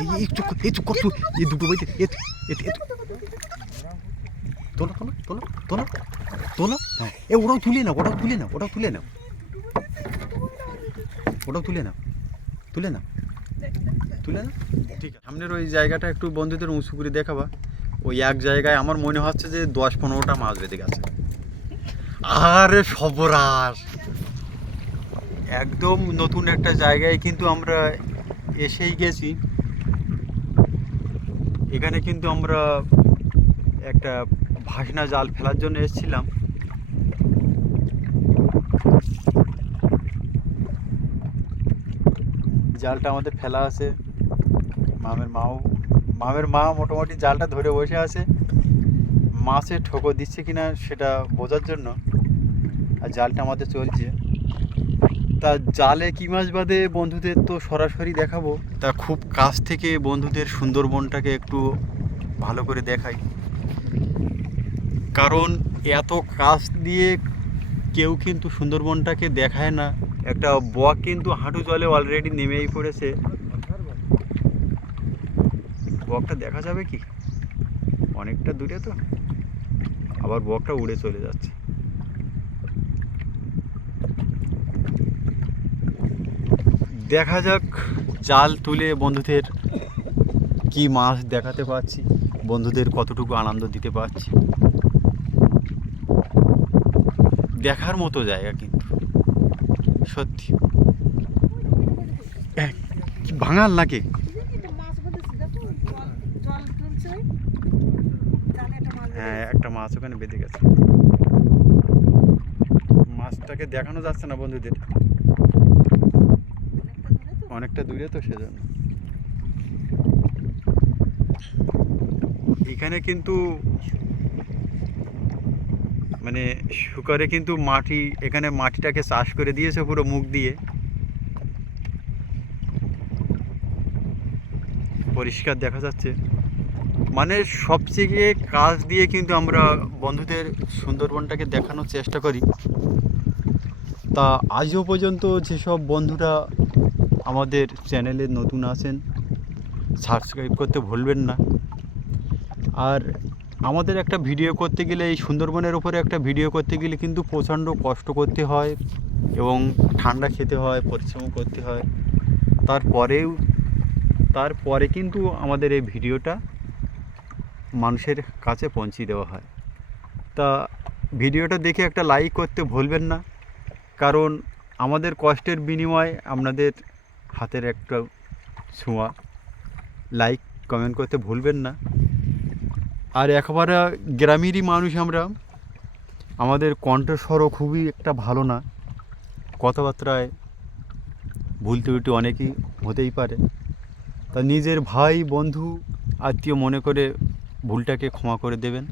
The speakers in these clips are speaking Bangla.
এই এই চুপ কর, এই দুটো বইতে এ এ এ তোলো তোলো তোলো তোলো তোলো। হ্যাঁ। এ ওটাও তুলে নাও ওটাও তুলে নাও ওটাও তুলে নাও। ওটাও তুলে নাও তুলে নাও তুলে নাও। ঠিক আছে। সামনের ওই জায়গাটা একটু বন্ধুদের উঁচু করে দেখাবা। ওই এক জায়গায় আমার মনে হচ্ছে যে দশ পনেরোটা মাছ বেঁধে গেছে। আরে সবরাস একদম নতুন একটা জায়গায় কিন্তু আমরা এসেই গেছি। এখানে কিন্তু আমরা একটা ভাসনা জাল ফেলার জন্য এসেছিলাম। জালটা আমাদের ফেলা আছে। মামের মাও, মামের মা মোটামুটি জালটা ধরে বসে আছে। মাছে ঠোকর দিচ্ছে কিনা সেটা বোঝার জন্য। আর জালটা আমাদের চলছে। তা জালে কি মাছ বাদে বন্ধুদের তো সরাসরি দেখাবো। তা খুব কাছ থেকে বন্ধুদের সুন্দরবনটাকে একটু ভালো করে দেখাই। কারণ এত কাছ দিয়ে কেউ কিন্তু সুন্দরবনটাকে দেখায় না। একটা বক কিন্তু হাঁটু জলে অলরেডি নেমেই পড়েছে। বকটা দেখা যাবে কি? অনেকটা দূরে তো। আবার বকটা উড়ে চলে যাচ্ছে। দেখা যাক, জাল তুলে বন্ধুদের কি মাছ দেখাতে পারছি বন্ধুদের কতটুকু আনন্দ দিতে পারছি দেখার মতো জায়গা কিন্তু, সত্যি। ভাঙাল লাগে হ্যাঁ একটা মাছ ওখানে বেঁধে গেছে। মাছটাকে দেখানো যাচ্ছে না বন্ধুদের। অনেকটা দূরে তো সেজন্য। এখানে কিন্তু মানে শুকারে কিন্তু মাটি, এখানে মাটিটাকে চাষ করে দিয়েছে পুরো মুখ দিয়ে। পরিষ্কার দেখা যাচ্ছে। মানে সবচেয়ে কাজ দিয়ে কিন্তু আমরা বন্ধুদের সুন্দরবনটাকে দেখানোর চেষ্টা করি। তা আজও পর্যন্ত যেসব বন্ধুরা আমাদের চ্যানেলে নতুন আছেন সাবস্ক্রাইব করতে ভুলবেন না। আর আমাদের একটা ভিডিও করতে গেলে, এই সুন্দরবনের ওপরে একটা ভিডিও করতে গেলে কিন্তু প্রচণ্ড কষ্ট করতে হয় এবং ঠান্ডা খেতে হয়, পরিশ্রম করতে হয়। তারপরেও, তারপরে কিন্তু আমাদের এই ভিডিওটা মানুষের কাছে পৌঁছে দেওয়া হয়। তা ভিডিওটা দেখে একটা লাইক করতে ভুলবেন না, কারণ আমাদের কষ্টের বিনিময়ে আপনাদের হাতের একটা ছোঁয়া। লাইক কমেন্ট করতে ভুলবেন না। আর একেবারে গ্রামেরই মানুষ আমরা। আমাদের কণ্ঠস্বরও খুবই একটা ভালো না। কথাবার্তায় ভুল ত্রুটি অনেকই হতেই পারে। তা নিজের ভাই, বন্ধু, আত্মীয় মনে করে ভুলটাকে ক্ষমা করে দেবেন।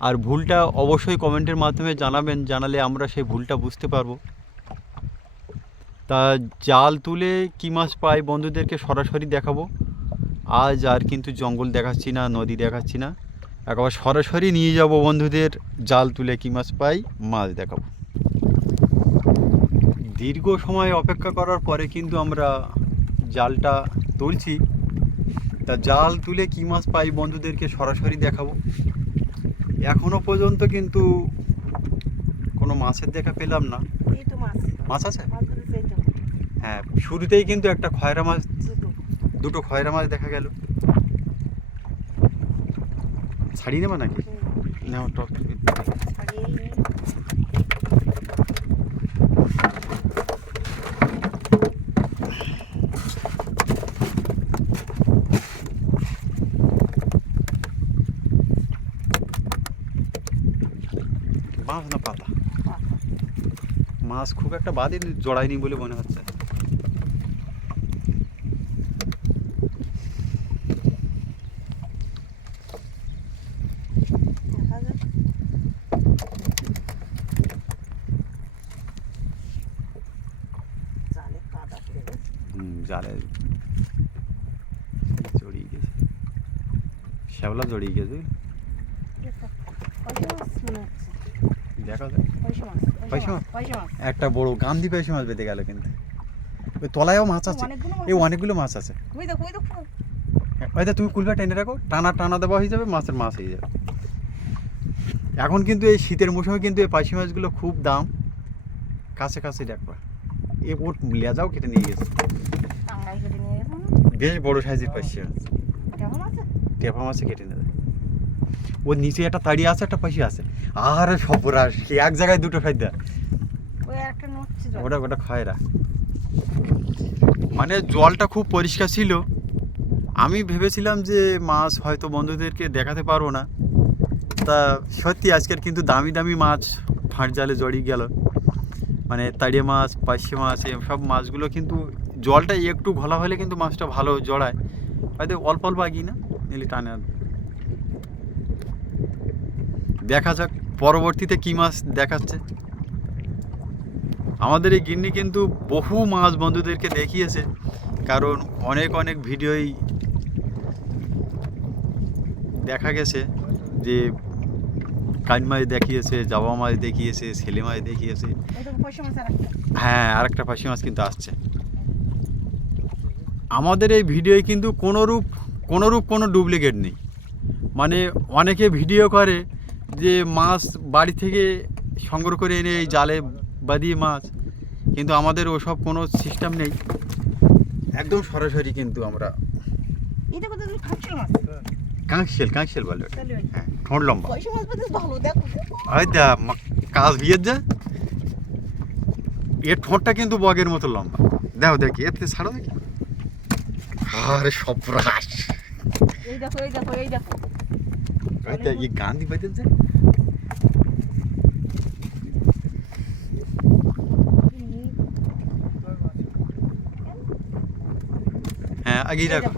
আর ভুলটা অবশ্যই কমেন্টের মাধ্যমে জানাবেন। জানালে আমরা সেই ভুলটা বুঝতে পারব। তা জাল তুলে কী মাছ পাই বন্ধুদেরকে সরাসরি দেখাবো। আজ আর কিন্তু জঙ্গল দেখাচ্ছি না নদী দেখাচ্ছি না। একবার সরাসরি নিয়ে যাব বন্ধুদের জাল তুলে কী মাছ পাই মাছ দেখাবো। দীর্ঘ সময় অপেক্ষা করার পরে কিন্তু আমরা জালটা তুলছি। তা জাল তুলে কী মাছ পাই বন্ধুদেরকে সরাসরি দেখাবো। এখনও পর্যন্ত কিন্তু কোনো মাছের দেখা পেলাম না। মাছ। আছে? হ্যাঁ শুরুতেই কিন্তু একটা খয়রা মাছ দুটো খয়রা মাছ দেখা গেল। ছাড়িয়ে নেবা নাকি? না টক মাছ না পাতা। মাছ খুব একটা বাদই জড়ায়নি বলে মনে হচ্ছে। জালে জড়িয়ে গেছে শ্যাওলা জড়িয়ে গেছে দেখা যায় মাছ? একটা বড় গান্ধী পয়সা মাছ বেঁধে গেল কিন্তু। ওই তলায়ও মাছ আছে। এই অনেকগুলো মাছ আছে। হয়তো তুমি কুলবা টেনে রাখো। টানা টানা দেওয়া হয়ে যাবে মাছের মাছ হয়ে যাবে। এখন কিন্তু এই শীতের মৌসুমে কিন্তু এই পাইসি মাছগুলো খুব দাম। কাছে কাছে দেখবা। এ ওর লেজাও কেটে নিয়ে গেছে। বেশ বড় সাইজের কেমন আছে। টেপা মাছে কেটে নেবে। ওর নিচে একটা তাড়ি আছে একটা পাইসি আছে। আর সপরাস সে এক জায়গায় দুটো ফাইদা। ওটা ওটা খায়রা মানে জলটা খুব পরিষ্কার ছিল। আমি ভেবেছিলাম যে মাছ হয়তো বন্ধুদেরকে দেখাতে পারব না। তা সত্যি আজকের কিন্তু দামি দামি মাছ ফাঁট জালে জড়িয়ে গেল। মানে তাড়িয়ে মাছ পাইসে মাছ এই সব মাছগুলো কিন্তু জলটা একটু ঘোলা হলে কিন্তু মাছটা ভালো জড়ায়। হয়তো অল্প অল্প আগি না নিলে টানে। দেখা যাক পরবর্তীতে কী মাছ দেখাচ্ছে। আমাদের এই গিন্নি কিন্তু বহু মাছ বন্ধুদেরকে দেখিয়েছে কারণ অনেক অনেক ভিডিওই দেখা গেছে যে কান মাছ দেখিয়েছে জাবা মাছ দেখিয়েছে ছেলে মাছ দেখিয়েছে। মাছ আর একটা। হ্যাঁ আরেকটা পাশি মাছ কিন্তু আসছে। আমাদের এই ভিডিওয় কিন্তু কোনোরূপ কোনোরূপ কোনো ডুপ্লিকেট নেই। মানে অনেকে ভিডিও করে যে মাছ বাড়ি থেকে সংগ্রহ করে এনে এই জালে বাঁধিয়ে মাছ কিন্তু আমাদের ওসব কোনো সিস্টেম নেই। একদম সরাসরি কিন্তু আমরা কাঁকশেল কাঁকশেল বলে হ্যাঁ ঠোঁট লম্বা। ওই দা কাজ বিয়ের যা? এর ঠোঁটটা কিন্তু বগের মতো লম্বা। দেখো দেখি এতে ছাড়ো দেখি। আরে সপ্রাস এই দেখো এই দেখো এই দেখো। ওই এই গান দিবে যে? হ্যাঁ আগেই রাখো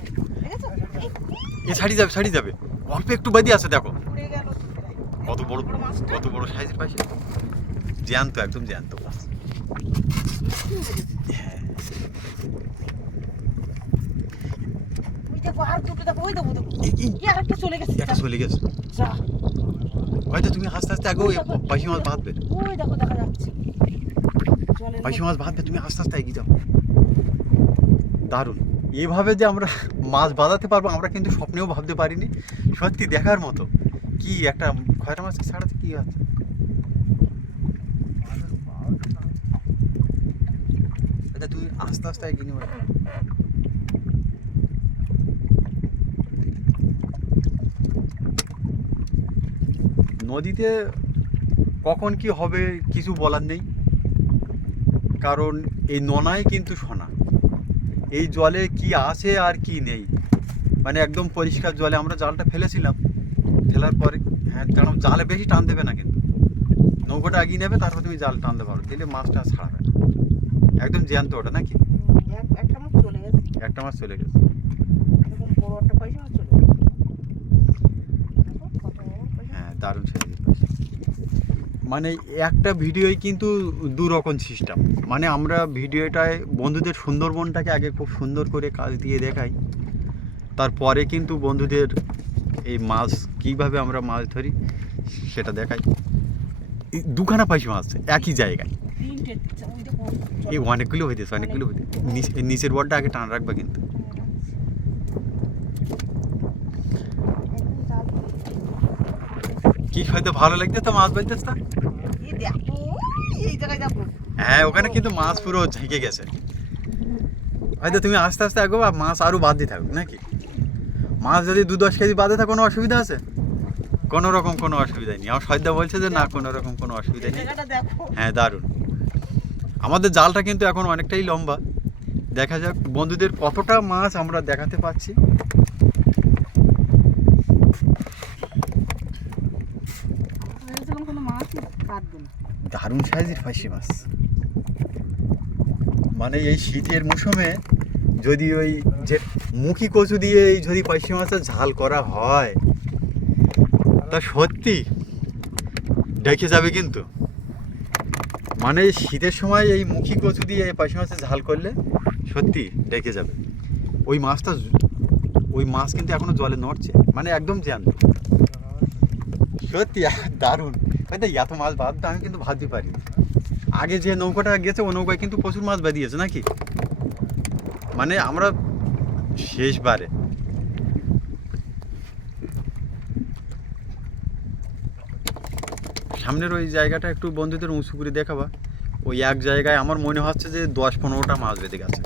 এ ছাড়ি যাবে ছাড়ি যাবে। অল্প একটু বাদি আছে দেখো। কত বড়? কত বড় সাইজের পাশে জ্যান্ত একদম জ্যান্ত হ্যাঁ ওই দেখো আর দুটো দেখো ওই দেখো দেখো এই- এই কি আর একটা চলে গেছে? একটা চলে গেছে। যা। হয়তো তুমি আস্তে আস্তে আগেও পাশি মাছ বাঁধবে ওই দেখো দেখা যাচ্ছে। পাশি মাছ বাঁধবে তুমি আস্তে আস্তে এগিয়ে যাও। দারুণ। এভাবে যে আমরা মাছ বাঁধাতে পারব আমরা কিন্তু স্বপ্নেও ভাবতে পারিনি। সত্যি দেখার মতো। কি একটা খয়রা মাছ ছাড়াতে কি আছে? আচ্ছা তুমি আস্তে আস্তে এগিয়ে নিও। নদীতে কখন কি হবে কিছু বলার নেই। কারণ এই ননাই কিন্তু সোনা। এই জলে কি আছে আর কি নেই। মানে একদম পরিষ্কার জলে আমরা জালটা ফেলেছিলাম। ফেলার পরে হ্যাঁ কারণ জালে বেশি টান দেবে না কিন্তু। নৌকোটা এগিয়ে নেবে তারপর তুমি জাল টানতে পারো। দিলে মাছটা ছাড়াবে। না একদম জ্যান্ত ওটা নাকি? এক- একটা মাছ চলে গেছে। একটা মাছ চলে গেছে এরকম বড় একটা পয়সা মাছ চলে গেছে দেখো কত বড় পয়সা। হ্যাঁ দারুণ সাইজের মানে একটা ভিডিওই কিন্তু দু রকম সিস্টেম মানে আমরা ভিডিওটায় বন্ধুদের সুন্দরবনটাকে আগে খুব সুন্দর করে কাজ দিয়ে দেখাই। তারপরে কিন্তু বন্ধুদের এই মাছ কীভাবে আমরা মাছ ধরি সেটা দেখাই। দুখানা পাইছি মাছ একই জায়গায়। এই অনেকগুলো হইতেছে অনেকগুলো হইতেছে। নিচের বডটা আগে টান রাখবা কিন্তু একদম জাল। কি হয়তো ভালো লাগছে তো মাছ বাজতেছ না হ্যাঁ ওখানে কিন্তু মাছ পুরো ঝেঁকে গেছে। হয়তো তুমি আস্তে আস্তে আগো মাছ আরও বাদ দিয়ে থাকুক নাকি? মাছ যদি দু দশ কেজি বাদে থাকে কোনো অসুবিধা আছে? কোনো রকম কোনো অসুবিধা নেই। আমার সৈদ্যা বলছে যে না কোনো রকম কোনো অসুবিধা নেই। হ্যাঁ দারুণ। আমাদের জালটা কিন্তু এখন অনেকটাই লম্বা। দেখা যাক বন্ধুদের কতটা মাছ আমরা দেখাতে পাচ্ছি ভেবেছিলাম কোনো মাছই কাটবে না দারুণ। সাইজের ফাঁসি মাছ। মানে এই শীতের মৌসুমে যদি ওই যে মুখি কচু দিয়ে এই যদি পাইসি মাছের ঝাল করা হয়, তা সত্যি ডেকে যাবে কিন্তু। মানে শীতের সময় এই মুখি কচু দিয়ে এই পাইসি মাছের ঝাল করলে সত্যি ডেকে যাবে। ওই মাছটা ওই মাছ কিন্তু এখনও জলে নড়ছে মানে একদম জ্যান্ত। সত্যি দারুণ। এত মাছ বাদ আমি কিন্তু ভাবতে পারি আগে যে নৌকাটা গেছে, ও নৌকায় কিন্তু প্রচুর মাছ বেরিয়েছে নাকি? মানে আমরা শেষবারে। সামনের ওই জায়গাটা একটু বন্ধুদের উঁচু করে দেখাবা। ওই এক জায়গায় আমার মনে হচ্ছে যে দশ পনেরোটা মাছ বেঁধে গেছে।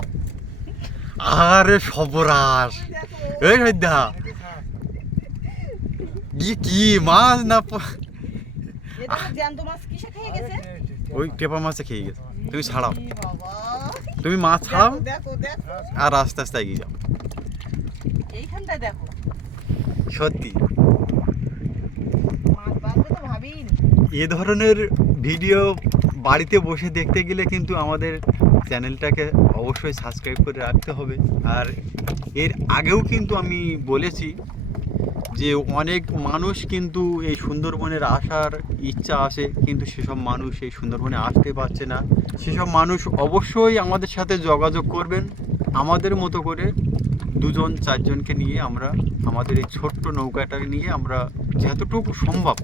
আরে সবরাস এই কি মাছ না ওই টেপা মাছে খেয়ে গেছে। তুমি ছাড়াও। তুমি মাছ ছাড়াও আর আস্তে আস্তে এগিয়ে যাও। এইখানটায় দেখো। সত্যি। এ ধরনের ভিডিও বাড়িতে বসে দেখতে গেলে কিন্তু আমাদের চ্যানেলটাকে অবশ্যই সাবস্ক্রাইব করে রাখতে হবে। আর এর আগেও কিন্তু আমি বলেছি যে অনেক মানুষ কিন্তু এই সুন্দরবনের আসার ইচ্ছা আসে, কিন্তু সেসব মানুষ এই সুন্দরবনে আসতে পারছে না। সেসব মানুষ অবশ্যই আমাদের সাথে যোগাযোগ করবেন। আমাদের মতো করে দুজন, চারজনকে নিয়ে আমরা, আমাদের এই ছোট্ট নৌকাটা নিয়ে আমরা যতটুকু সম্ভব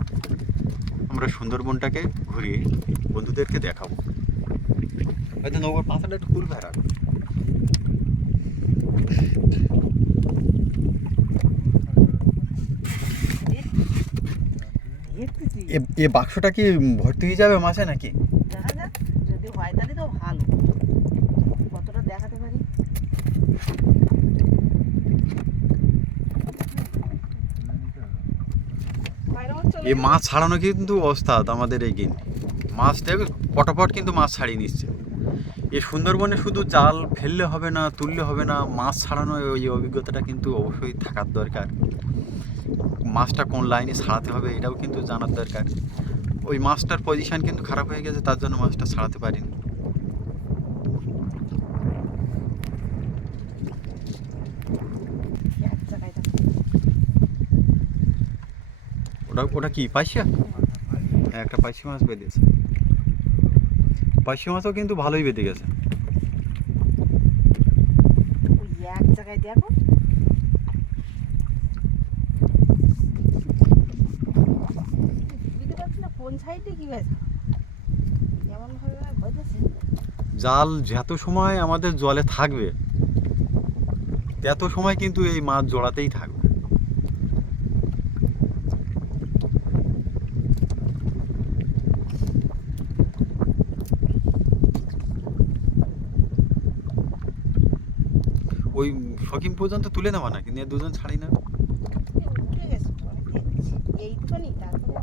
আমরা সুন্দরবনটাকে ঘুরিয়ে বন্ধুদেরকে দেখাবো। হয়তো নৌকার পাতাটা একটু খুলবে রাখ এ- এ বাক্সটা কি ভর্তি হয়ে যাবে মাছে নাকি? দেখা যাক যদি হয় তাহলে তো ভালো। কতটা দেখাতে পারি? এই মাছ ছাড়ানো কিন্তু ওস্তাদ আমাদের এই গিন মাছ দেখো পটাপট কিন্তু মাছ ছাড়িয়ে নিচ্ছে। এই সুন্দরবনে শুধু জাল ফেললে হবে না তুললে হবে না মাছ ছাড়ানো ওই অভিজ্ঞতাটা কিন্তু অবশ্যই থাকার দরকার। মাছটা কোন লাইনে ছাড়াতে হবে এটাও কিন্তু জানার দরকার। ওই মাছটার পজিশন কিন্তু খারাপ হয়ে গেছে, তার জন্য মাছটা ছাড়াতে পারিনি। ওটা ওটা কি, পাইসা? হ্যাঁ একটা পাইসি মাছ বেঁধেছে পাইসি মাছও কিন্তু ভালোই বেঁধে গেছে ওই এক জায়গায় দেখো বুঝতে পারছি না কোন সাইডে কি হয়েছে এমন ভাবে হইতেছে জাল যত সময় আমাদের জলে থাকবে, তত সময় কিন্তু এই মাছ জড়াতেই থাকবে। ওই ফকিম পর্যন্ত তুলে নেওয়া নাকি? নিয়ে দুজন ছাড়ি না? তারপরে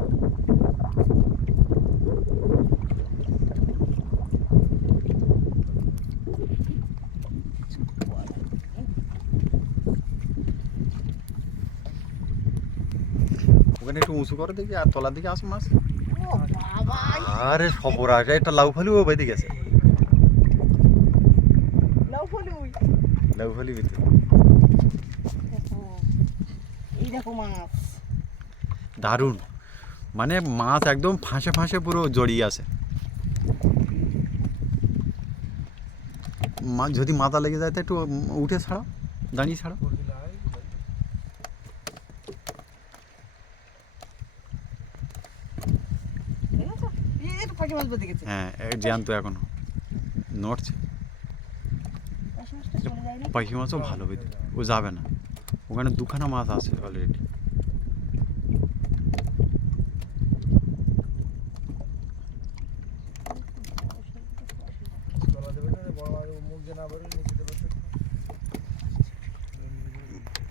ওখানে একটু উঁচু করে দেখি আর তলার দিকে আস মাছ। ও বাবা আরে লাউ ফালিও বেঁধে গেছে। লাউ ফলি ওই। লাউ ফালি বেঁধে দেখো মাছ। দারুণ। মানে মাছ একদম ফাঁসে ফাঁসে পুরো জড়িয়ে আছে। মাছ যদি মাথা লেগে যায় তো একটু উঠে ছাড়াও দাঁড়িয়ে ছাড়াও এই মাছ বেঁধে গেছে। হ্যাঁ জ্যান্ত এখনও। নড়ছে। পাখি মাছও ভালো বেঁধে ও যাবে না। ওখানে দুখানা মাছ আছে অলরেডি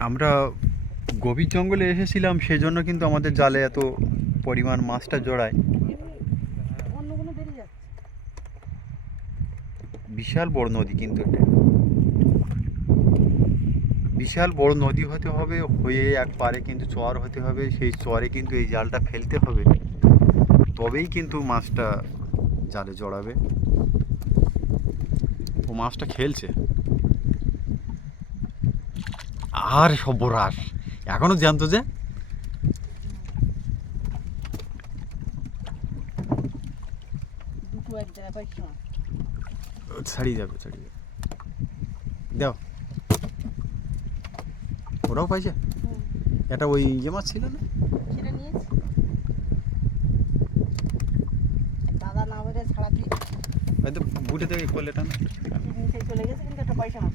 আমরা গভীর জঙ্গলে এসেছিলাম সেই জন্য কিন্তু আমাদের জালে এত পরিমাণ মাছটা জড়ায় অন্য কোনো বেরিয়ে যাচ্ছে বিশাল বড় নদী কিন্তু এটা। বিশাল বড় নদী হতে হবে, হয়ে এক পারে কিন্তু চর হতে হবে, সেই চরে কিন্তু এই জালটা ফেলতে হবে। তবেই কিন্তু মাছটা জালে জড়াবে। ও মাছটা খেলছে। আর সর্বরাস এখনও জানতো যে? দুটো এক জায়গায় ছাড়িয়ে যাবে ছাড়িয়ে যাবে। দাও। ওরাও পাইছে? এটা ওই ইয়ে মাছ ছিল না? সেটা নিয়েছি। দাদা না বলে ছাড়া দিয়ে হয়তো বুটে থেকে করলে টান না? চলে গেছে কিন্তু একটা পয়সা মাছ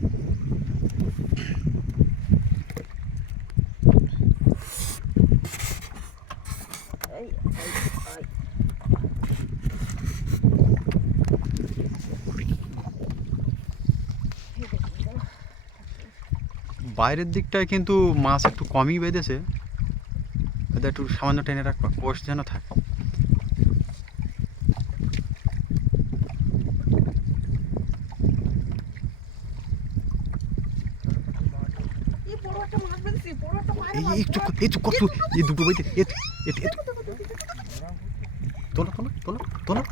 এই, এই, এই। এই দেখুন, দেখুন। বাইরের দিকটায় কিন্তু মাছ একটু কমই বেঁধেছে। এটা একটু সামান্য টেনে রাখবা কোষ যেন থাকে। এই একটা একটা দুটো বইতে এ এ এ তোলো তোলো তোলো তোলো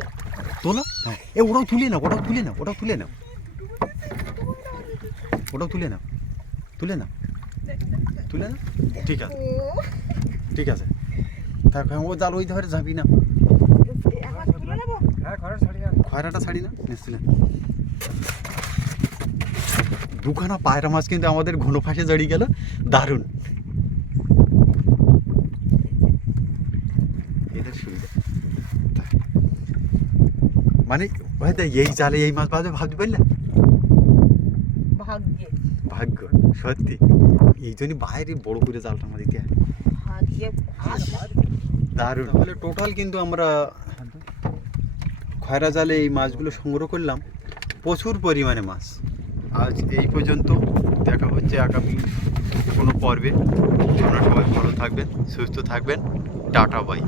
তোলো। হ্যাঁ এ ওটাও তুলে নাও ওটাও তুলে নাও ওটাও তুলে নাও। ওটাও তুলে নাও। তুলে না। তুলে না? ঠিক আছে। ঠিক আছে। তারপরে ও জাল ওই ধরে যাবি না। খয়রাটা ছাড়ি না? নিশ্চিলেন দুখানা পায়রা মাছ কিন্তু আমাদের ঘন ফাঁসে জড়িয়ে গেল। দারুণ। মানে এই জালে এই মাছ বাজে ভাবতে পারলে? ভাগ্যে। ভাগ্য সত্যি। এই জন্যই বাইরে বড় করে জালটা আমার দিতে হয়। দারুণ। তাহলে টোটাল কিন্তু আমরা খয়রা জালে এই মাছগুলো সংগ্রহ করলাম। প্রচুর পরিমাণে মাছ। আজ এই পর্যন্ত। দেখা হচ্ছে আগামী কোনো পর্বে। আপনারা সবাই ভালো থাকবেন সুস্থ থাকবেন। Tata bye